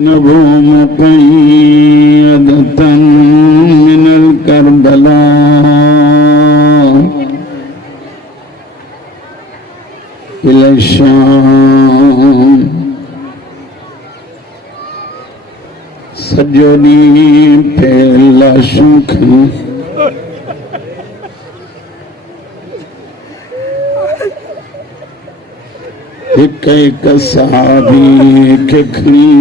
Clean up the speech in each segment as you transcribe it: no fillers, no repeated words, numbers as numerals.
मुक़य्यदतन मिनल Karbala इला शाम सॼो ॾींहुं फैल लाशूं खणी हिक हिक सहाबी खे खणी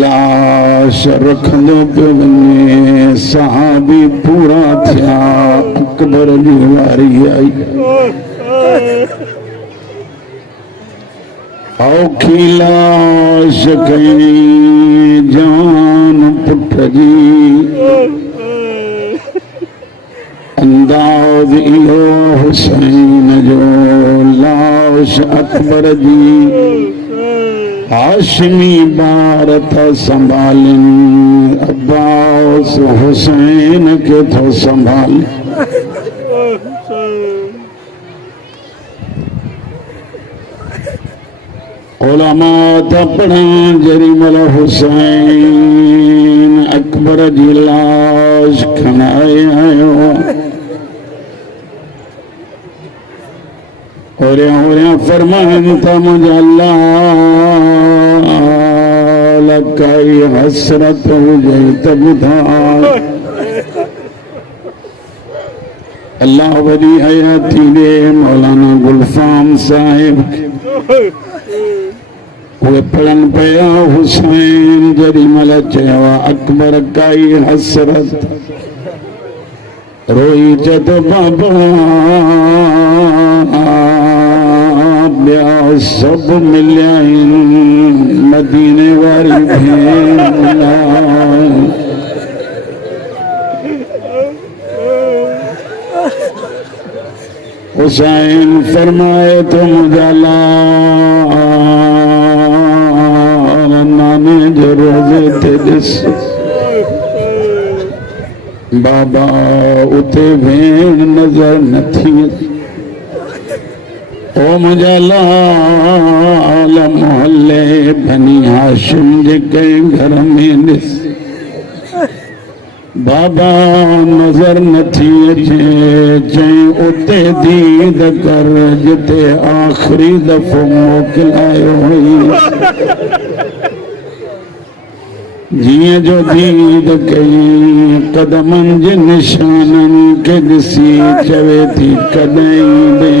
लाश रखंदो पियो वञे। सहाबी पूरा थिया, अकबर जी वारी आई। औखी लाश खणी जान पुट जी, अंदाज़ इहो हुसैन जो। लाश अकबर जी हाशमी बार था संभालिन, अब्बास हुसैन के थो संभाल। उलमा था पढ़ण जरीमल हुसैन अकबर जी लाश खणाए आयो। और फरमाइन था मुझे अल्लाह काई हसरत हुजे त ॿुधा। अल्लाह वॾी हयाती ॾे मौलाना गुलफाम साहिब। उहे पढ़नि पिया हुसैन जेॾीमहिल चयो अकबर काई हसरत, रोई जद बाबा ॿिया सब मिलिया आहिनि मदीने वारी भेण। हुसैन फरमाए तो मुझा नाने जो रोज़े ते ॾिस बाबा उते भेण नज़र नथी। ओ मुझा लाल मोहल्ले बनी हाशिम जे कंहिं घर में ॾिस बाबा नज़र नथी अचे। चई उते दीद कर जिते आख़िरी दफ़ो मोकिलायो हुई। जीअं जो दीद कई कदमनि जे निशाननि खे ॾिसी चवे थी कॾहिं ॾे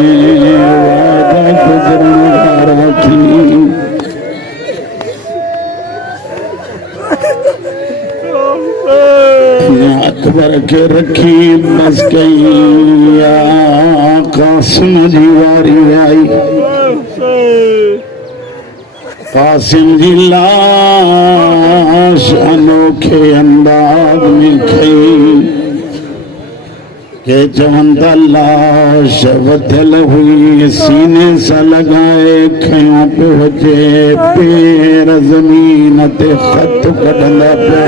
वादा गुज़रण वारा थी। अकबर के रखी बस कई कासिम जी वारी आई। कासिम जी लाश अनोखे अंदाज में खई के चवनि था लाश वधियल हुई, सीने सां लगाए खयों पियो हुजे। पेर ज़मीन ते ख़त कढंदा पिया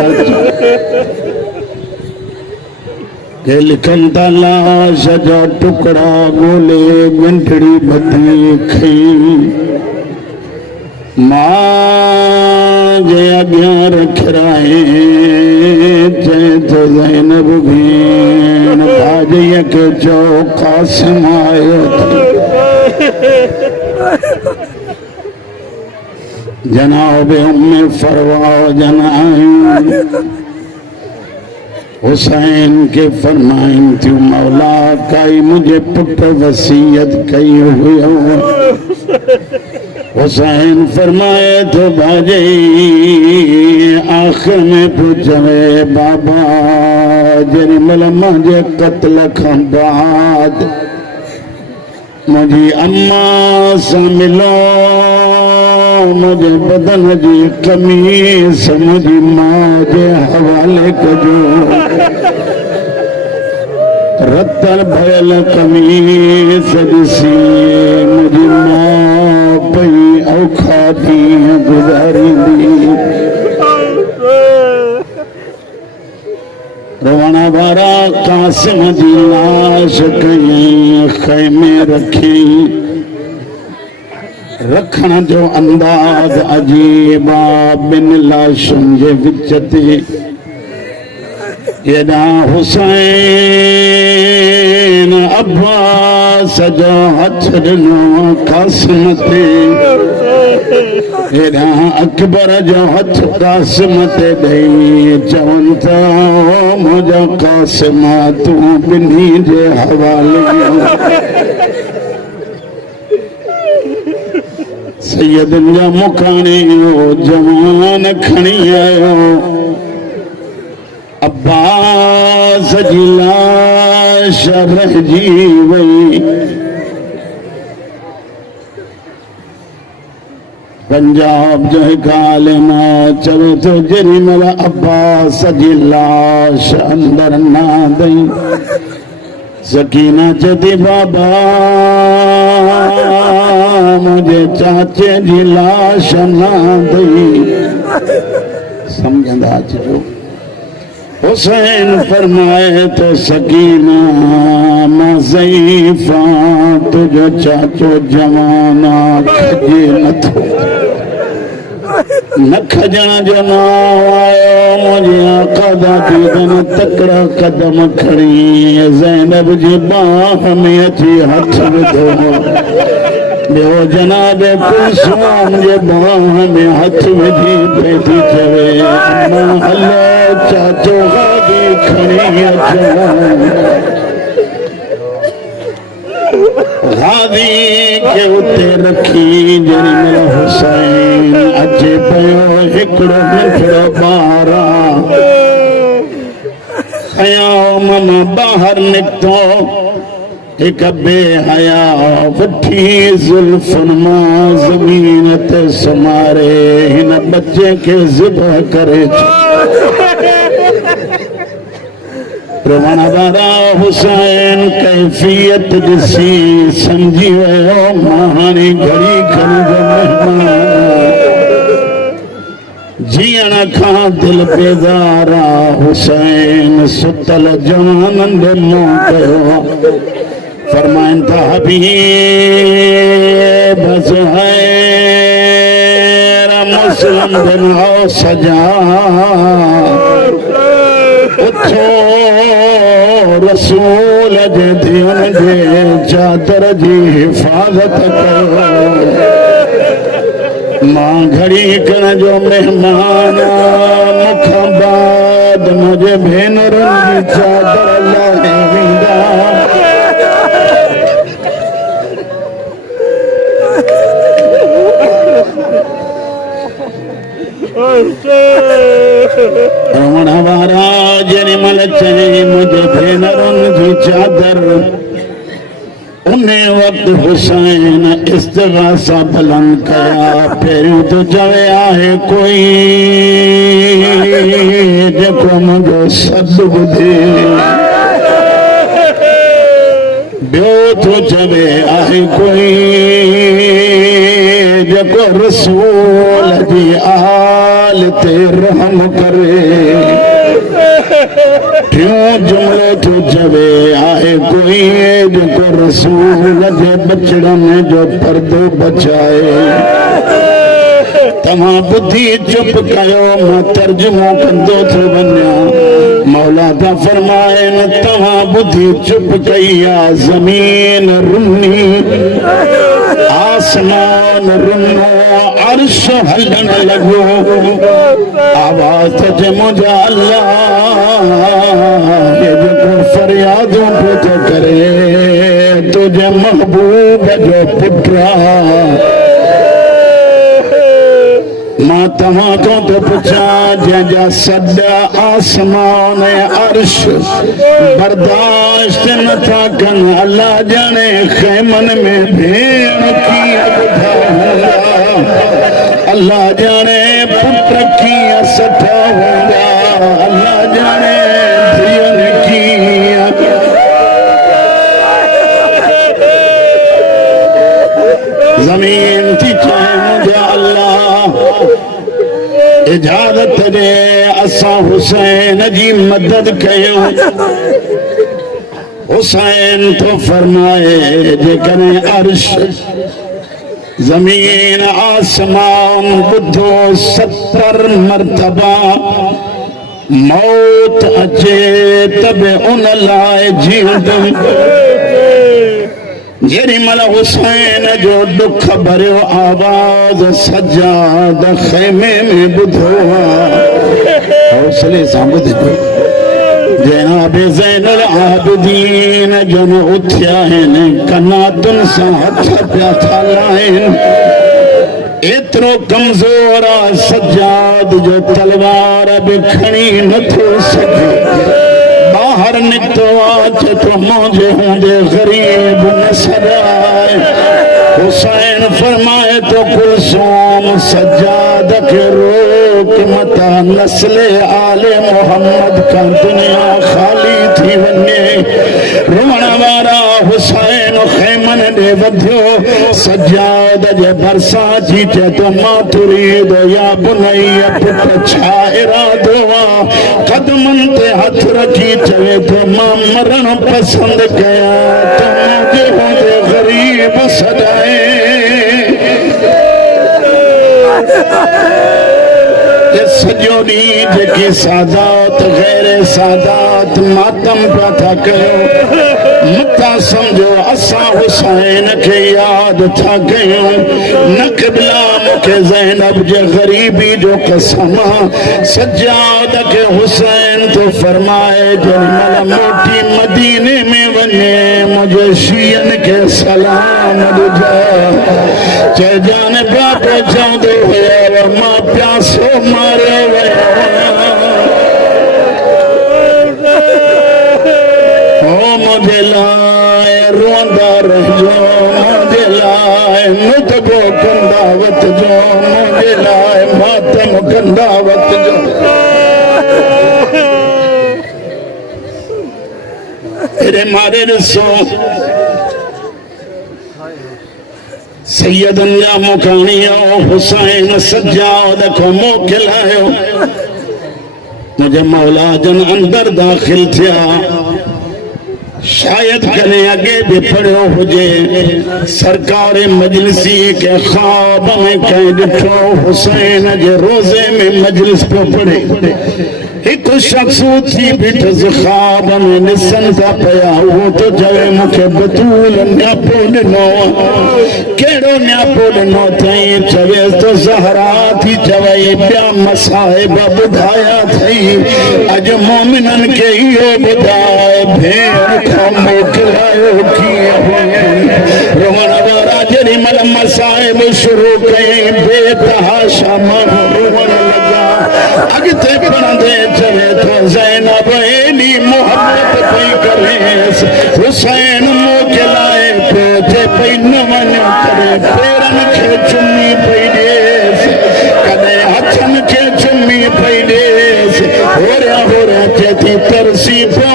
के लिखनि था लाश जा टुकड़ा ॻोल्हे ॻंढड़ी ॿधी खई मां जे अॻियां रखराए। चए तो ज़ैनब भेण भाॼीअ खे चओ कासिम आयो। जनाब उम्मे फरवा जन आयूं हुसैन के फरमाइन थियूं मौला काई मुझे पुट वसीयत कई हुई। हुसैन फरमाए तो भाजे आखिर में पूछवे बाबा जेॾीमहिल मुंहिंजे क़त्ल खां बाद मुंहिंजी अम्मा सां मिलो, मुंहिंजे बदन जी कमीस मुंहिंजी मां जे हवाले कजो। रतन भयल कमीस ॾिसी मुंहिंजी मां पई औखा ॾींहं गुज़ारींदी। रोअण वारा कासिम जी लाश कई खैमे रखी। रखण जो अंदाज अजीब बिन लाशुन जे विच ते एॾा हुसैन अब्बास जो हथ ॾिनो कासिम ते एॾा अकबर जो हथ कासिम ते ॾेई चवनि था मुंहिंजा कासिम तूं ॿिन्ही जे हवाले सैयदनि जा मुखाणी जवान खणी आयो अब्बास जी लाश रहिजी वई पंजाब जो हिकु आलिम चवे थो जेॾी महिल अब्बास जी लाश अंदर न दई सकीना चती बाबा मुझे चाचे जी लाश न दई समझंदा अचो हुसैन फरमाए तो सकीना मां ज़ईफ़ा तुझो चाचो जवाना खजे नथो न खजण जो नाम आयो मुझे आका दा दीदन तकड़ा कदम खड़ी ज़ैनब जी बाह में अची हथ विधो ॿियो जनाब कुलसूम जे बाह में हथ विझी पई थी चवे अम्मा हलो चाचो गादी खणी अचो गादी के उते रखी जेॾी महिल हुसैन अचे पियो हिकिड़ो नंढड़ो ॿारु ख़याम मां ॿाहिरि निकितो हिकु बेहया वठी ज़ुल्फ़नि मां ज़मीन ते सुमारे हिन बच्चे खे ज़िबह करे रोवण वारा हुसैन कैफ़ियत ॾिसी सम्झी वियो मां हाणे घड़ी खणी महिमान जीअण खां दिलि बेज़ार हुसैन सुतल जवाननि ॾे मुंहुं कयो फरमाइन था हबीब ज़ुहैर मुस्लिम दिन हो सजा उथो रसूल जे धीअनि जे चादर जी हिफ़ाज़त कयो मां घड़ी करण जो महिमान मूंखां बाद मुंहिंजे भेनरुनि जी चादर लाहे वेंदा रोवण वारा जेॾी महिल चई मुंहिंजे भेनरुनि जी चादर उन वक़्तु हुसैन इस्तिग़ासा बुलंद कया पहिरियों तो चवे आहे कोई जेको मुंहिंजो सॾु ॿुधे ॿियो तो चवे आहे कोई जेको रसूल जी आल ते रहम करे टियों जुमिलो तो चवे आहे कोई जेको रसूल जे बचड़नि जो पर्दो बचाए तव्हां ॿुधी चुप कयो मां तर्जुमो कंदो थो वञा मौला था फरमाइनि तव्हां ॿुधी चुप कई आहे ज़मीन रुनी आसमान रुनो अर्श हलण लॻो आवाज़ जे मुंहिंजा अल्लाह जेको फरियादूं पियो थो करे तुंहिंजे महबूब जो पुटु मां तव्हां खां थो पुछां जंहिंजा सॼा आसमान ऐं अर्श बर्दाश्त नथा कनि अल्लाह ॼाणे ख़ैमनि में भेण कीअं ॿुधा हूंदा अल्लाह ॼाणे पुट कीअं सठा हूंदा अल्लाह ॼाणे धीअनि कीअं ज़मीन थी चए मुंहिंजा अल्लाह इजाज़त दे असां हुसैन जी मदद कयूं हुसैन तो फरमाए जेकॾहिं अर्श जमीन आसमान बुद्धो 70 मरतबा मौत अचे तबे उन लाए जींदम जेरी मल हुसैन जो दुख भरियो आवाज सजाद खेमे में बुधो हौसले सां ॿुधजो जनाब ज़ैनुल आबिदीन जन उथिया आहिनि कनातुनि सां हथ पिया था लाहिनि एतिरो कमज़ोर आहे सजाद जो तलवार बि खणी नथो सघे बाहर निकतो आहे तो मुंहिंजे हूंदे ग़रीब न सॾाए हुसैन फरमाए तो कुलसूम सजाद के रोक मता नस्ले आले मोहम्मद का दुनिया खाली थी वने रोवण वारा हुसैन खेमन दे वधियो सजाद जे भरसा जी चे तो मां तुरीद या बुनैया पुट छा इरादो कदमन ते हथ रखी चवे तो मां मरण पसंद कया तो मुझे होंदे गरीब सदाए सॼो ॾींहुं जेके सादात गैर सादात मातम पिया था कयो मता सम्झो असां हुसैन खे यादि था कयूं न क़िबला मूंखे ज़ैनब जे ग़रीबी जो कसम सजाद खे हुसैन तो फरमाए जेमल मोटी मदीने में वञे मुंहिंजे शीयनि खे सलाम ॾिजा चइजान बाबो चवंदो हुयो मां प्यासो मारियो वियो मुझे लाए रोंदा रहियो मुझे लाए मुतबो कंदा वतजो मुझे लाए मातम कंदा वतजो तेरे मारे ॾिसो सैयदन जा मुकाणियो हुसैन सजाद को मोकिलायो मुझे मौला जन अंदर दाखिल थिया शायद कने अगे भी पढ़ियो हुजे सरकार मजलिसी के ख्वाब में कहीं ॾिठो हुसैन जे रोज़े में मजलिस पियो पढ़े एक शख्स उथी बीठस ख्वाब में ॾिसनि था पिया उहो तो चवे मूंखे बतूल न्यापो ॾिनो कहिड़ो न्यापो ॾिनो अथई चवे तो ज़हरा थी चवई ॿिया मसाइब ॿुधाया अथई अॼु मोमिननि खे इहो ॿुधाए भेण खां मोकिलायो कीअं हुयनि रोहण वारा जेॾी महिल मसाइब शुरू कयईं बेतहाशा माण्हू रोहण लॻा अॻिते पढ़ंदे चवे तो ज़ैनब एॾी मोहबत पई करेसि हुसैन मोकिलाए पियो थे पई न वञो कॾहिं पेरनि खे चुमी पई ॾिएसि कॾहिं हथनि खे चुमी पई ॾिएसि होरिया होरिया चए थी तरसी पियो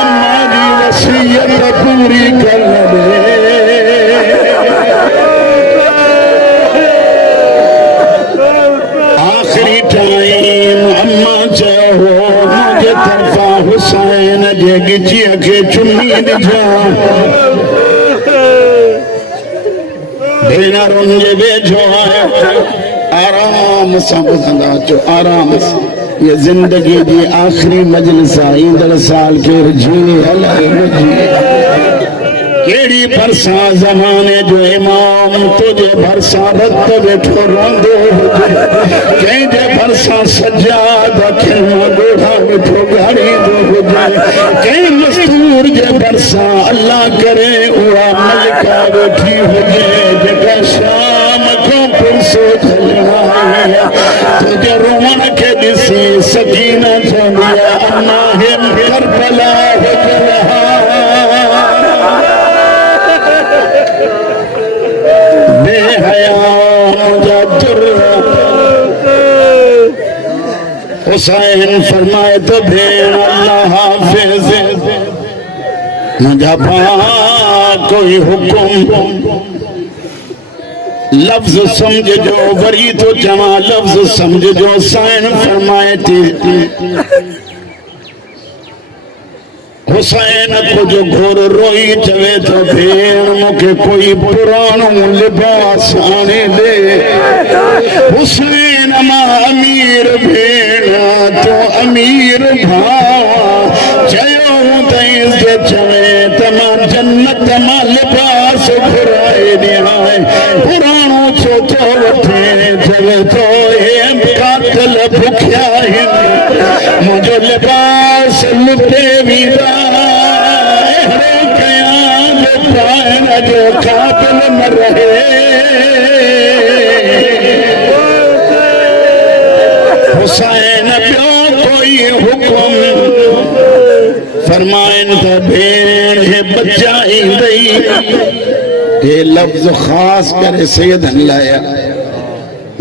अम्मा जी वसीयत पूरी करण ॾे आखिरी टाइम अम्मा चयो मुंहिंजे तरफ़ा हुसैन जे गिचीअ खे चुमी ॾिजा भेनरुनि जे वेझो आयो आराम सां ॿुधंदा अचो आराम सां ये जिंदगी जी आखिरी मजलिस आहे ईंदड़ साल केरु जीवे हलाए न जीवे केड़ी भरसा ज़माने जो इमाम तुझे भरसा रत वेठो रोंदो हुजे कंहिंजे भरसा सजाद अखियुनि ॻोढ़ा वेठो ॻाढ़ींदो हुजे कंहिं मस्तूर जे भरसा अल्लाह करे उहा मलिका वेठी हुजे जेका शाम खां पुरसो झलणा तुझे रोअण खे ॾिसी सकीना चवंदी आहे अम्मा हिम करबला हुजलहा हुसैन फरमाए तो भेण अल्लाह हाफिज मुझा कोई हुकुम लफ्ज समझ जो वरी तो चवा लफ्ज समझ जो हुसैन फरमाए थी हुसैन को जो घोर रोई चवे तो भेण मुखे कोई पुरानो लिबास आने दे। हुसैन मां अमीर भेण तो अमीर भावा चयो तई जे चवे तमा जन्नत मां लिबास घुराए ॾियाए पुरानो छो तो वठे चवे तो हे कातल भुखिया आहिनि मुंहिंजो लिबास लुटे वींदा जो काबिल न रहे। हुसैन ॿियो कोई हुकुम फरमाइन त भेण हे बच्चा ईंदई। हे लफ्ज़ ख़ास करे सैयदन लाइ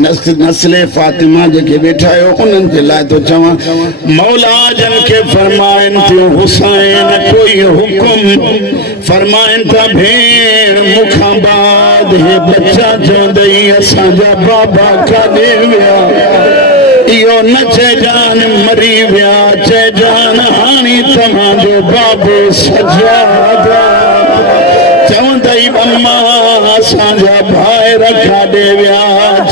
नस्ल फातिमा जेके वेठा आहियो उन्हनि जे लाइ तो चवां मौला जन के फरमाइन थियो हुसैन कोई हुकुम फरमाइन था भेण मुखां बाद हे बच्चा चवंदई असांजा बाबा काॾे विया इहो न चइजान मरी विया चइजान हाणे तव्हांजो बाबो सजादा चवंदई अम्मा असांजा भाइर काॾे विया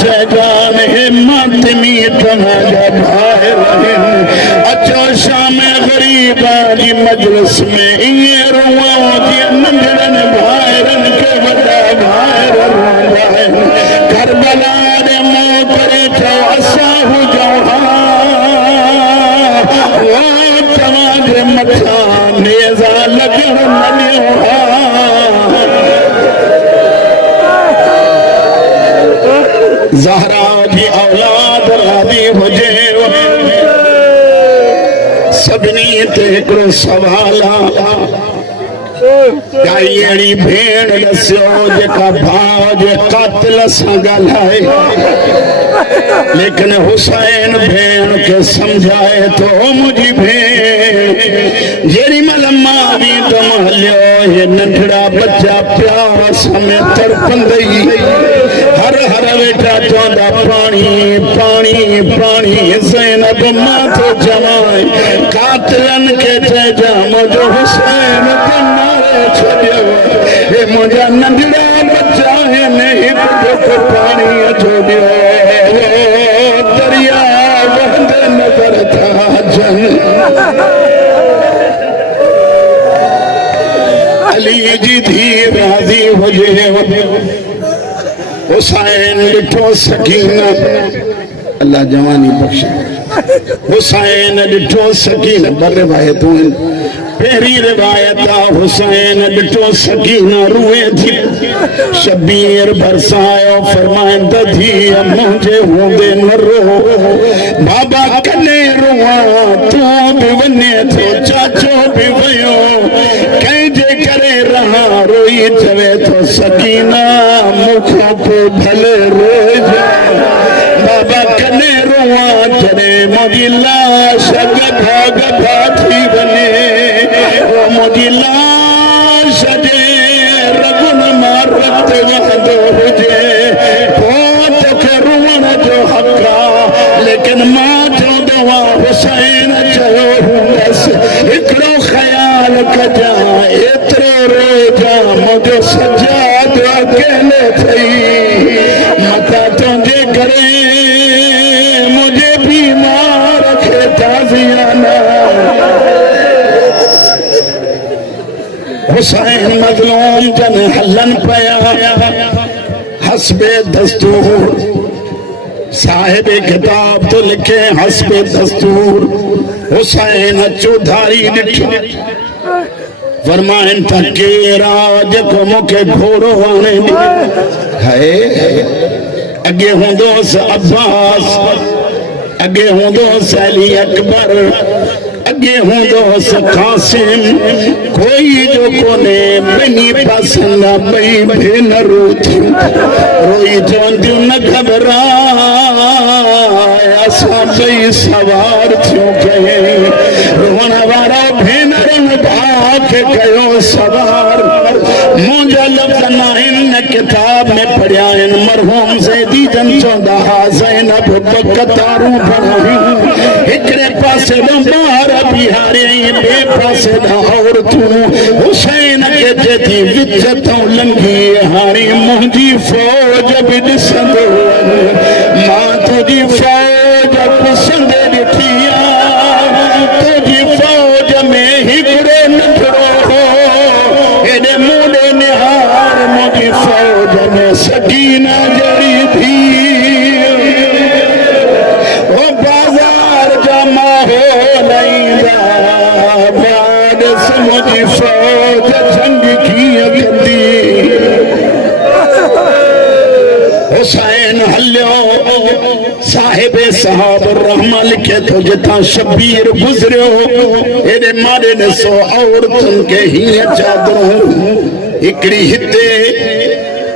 चइजान हे मातमी तव्हांजा भाइर आहिनि अचो शाम ग़रीबा जी मजलिस में ईअं रुआं जीअं नंढड़नि भाइरनि खे वॾा भाइर रोंदा आहिनि। करबला ॾे मुंहुं करे चओ असां हुजूं हा तव्हांजे मथां नेज़ा लॻण न ॾियो हा। ज़हरा जी औलाद राज़ी हुजे सभिनी ते हिकिड़ो सवाल काई अहिड़ी भेण ॾसियो जेका भाउ जे कातिल सां ॻाल्हाए लेकिन हुसैन भेण खे सम्झाए थो मुंहिंजी भेण जेॾी महिल मां बि दम हलियो हे नंढड़ा बच्चा प्यास में तड़पंदई हर हर वेठा चवंदा पाणी पाणी पाणी ज़ैनब मां थो चवां कातिलनि खे चइजां मुंहिंजो हुसैन खे मारे छॾियो हे मुंहिंजा नंढड़ा बच्चा आहिनि हिकु ढुक पाणीअ जो ॾियो दरिया वहंदे नज़र था अचनि। अली जी धी राज़ी हुजे हुसैन ॾिठो सकीना अल्लाह जवानी बख़्शे हुसैन ॾिठो सकीना ॿ रिवायतूं आहिनि पहिरीं रिवायत आहे हुसैन ॾिठो सकीना रूए थी शबीर भरिसां आयो फरमाइनि त धीअ मुंहिंजे हूंदे न रो बाबा कॾहिं रोआं तूं बि वञे थो चाचो बि वियो कंहिंजे करे रहां रोई चवे थो सकीना मूंखां पोइ भले रोइजा बाबा कॾहिं रोआं जॾहिं मुंहिंजी लाश गभा गभा थी वञे मुंहिंजी लाश जे रगुनि मां रत वहंदो हुजे पोइ तोखे रुअण जो हक़ आहे लेकिन मां चवंदो आहियां हुसैन चयो हूंदसि हिकिड़ो ख़्याल कजां एतिरो रोजां मुंहिंजो सजाद अकेले थई मथां तुंहिंजे करे मुंहिंजे बीमार खे ताज़ियाना हुसैन मज़लूम जन हलन पया हस्बे दस्तूर साहिब किताब तो लिखे हस्बे दस्तूर हुसैन चौधारी ॾिठो फरमाइनि था केरा जेको मूंखे घोड़ो आणे है अॻे हूंदोसि अब्बास अॻे हूंदोसि अली अकबर अॻे हूंदोसि क़ासिम कोई जो कोन्हे ॿिन्ही पासनि ॿई भेनरूं थियूं रोई चवंदियूं न घबराए असां ॿई सवार थियूं कयूं रोअण वारा भेनरुनि भाउ खे कयो सवार मुंहिंजा लफ़्ज़ न आहिनि किताब में पढ़िया आहिनि मरहूम ज़ैदी जन चवंदा हा ज़ैनब ॿ कतारूं पढ़ियूं एकड़े पासे दा बार बिहारे बे पासे दा और तू हुसैन के जेती विच तो लंगी हारी मुंजी फौज भी दिसंदो मां तुझी फौज पसंद दिठिया तुझी फौज में हिकड़े नथड़ो एडे मुंडे निहार मुंजी फौज में सकीना जड़ी थी मुझी फौज जंग की हुसैन हल्यो साहिब साहब रहमा लिखे तो जिथा शबीर गुजरियो एडे मारे ने सो औरतन के ही चादरों इकड़ी हिते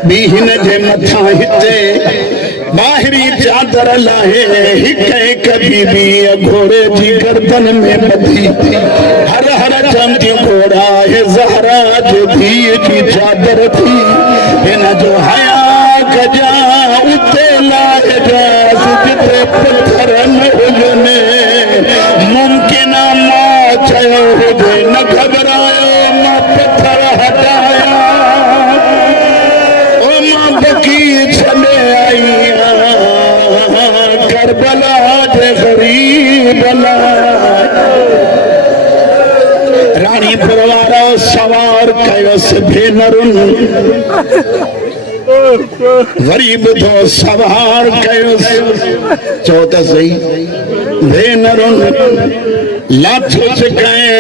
बी हिन जे मथा हिते बाहरी चादर लाहे हिके कभी भी घोड़े जी गर्दन में बधी हर हर चंद घोड़ा है जहरा जो धी की चादर थी इन जो हया गजा उते लाए जा जिते पत्थर न हुजने मुमकिन मौत चयो हुजे न घबरायो मां पत्थर हटाया ओ मां बकी चले आई करबला जे गरीब रानी परवारा सवार कयोस भेनरुन गरीब तो सवार कयोस चौथा सही भेनरुन लाथो से कहे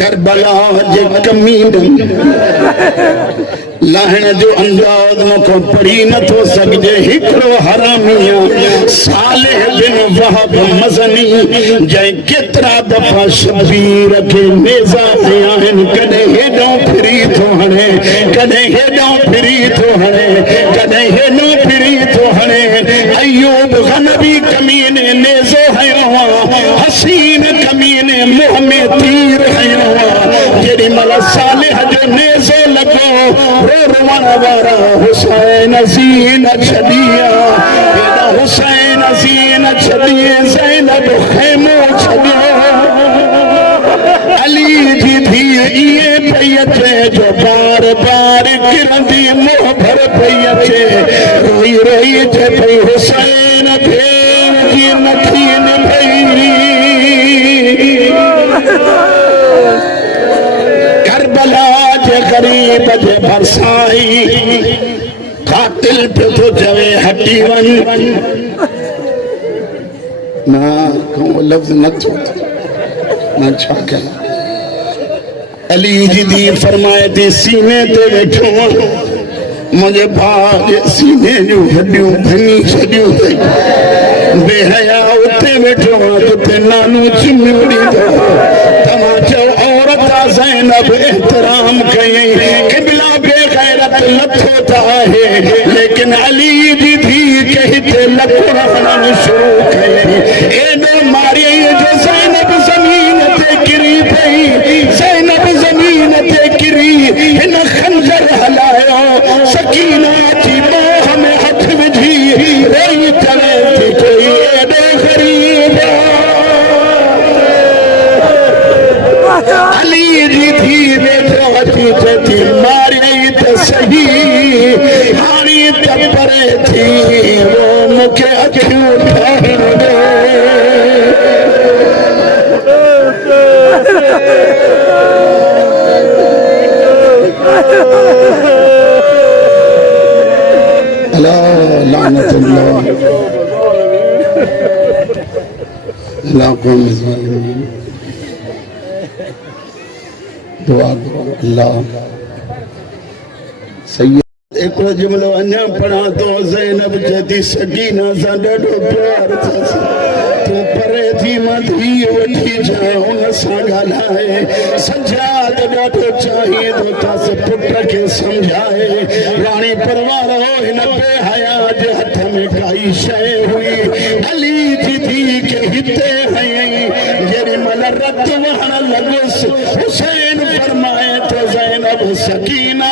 करबला जे कमीन लाहण जो अंदाज मको पढ़ी न तो सके हिकड़ो हरामिया सालेह बिन वहाब मज़नी जै केतरा दफा शबीर के नेज़ा आहिन कदे हेडो फिरी थो हणे कदे हेडो फिरी थो हणे कदे हेडो फिरी थो हणे अय्यूब गनबी कमीने नेज़ो हयो हसीन कमीने मुंह में तीर हयो जेडी मल सालेह जो नेज़ो लगो रोवन वारा हुसैन जीन छदिया हुसैन जीन छदिए ज़ैनब ख़ैमो छदियो अली जी थी ये पैयचे जो बार बार किरंदी मुंह भर पैयचे रोई रोई चे पई हुसैन भेण जी नथी निभई करबला गरीब जे भरसाई कातिल पे तो जवे हटी वन ना को लफ्ज न थो ना छा के अली जी दी फरमाए थी सीने ते बैठो मुझे भाग सीने जो हड्डियों भनी छडियो बेहया उते बैठो उते नानू चिमड़ी दो तमाचो औरत ज़ैनब एहतराम कई किबला बेगैरत लथो था है लेकिन अली जी थी कहते लखन शुरू कई एडो मारी जो ज़ैनब जमीन ते गिरी पई ज़ैनब जमीन ते गिरी इन खंजर हलायो सकीना जी मोह में हथ विझी रही चले थी कोई एडो गरीब अली जी थी बैठो हथी चती मारी तो सही हानी तपरे थी वो मुखे अखियों ठाण दे अल्लाह लानतुल्लाह अल्लाह को मज़लूम दुआ करो अल्लाह सैयद एक जुमलो अन्या पढ़ा तो ज़ैनब जदी सकीना सा ॾाढो प्यार तू परे थी मधी वठी जा उन सां ॻाल्हाए सजाद ॾाढो चाहिए तो तस पुट खे समझाए रानी परवार हो हिन बेहया जे हथ में काई शइ हुई अली जी थी के हिते हई जेडी मल रत वहण लगुस हुसैन फरमाए तो ज़ैनब सकीना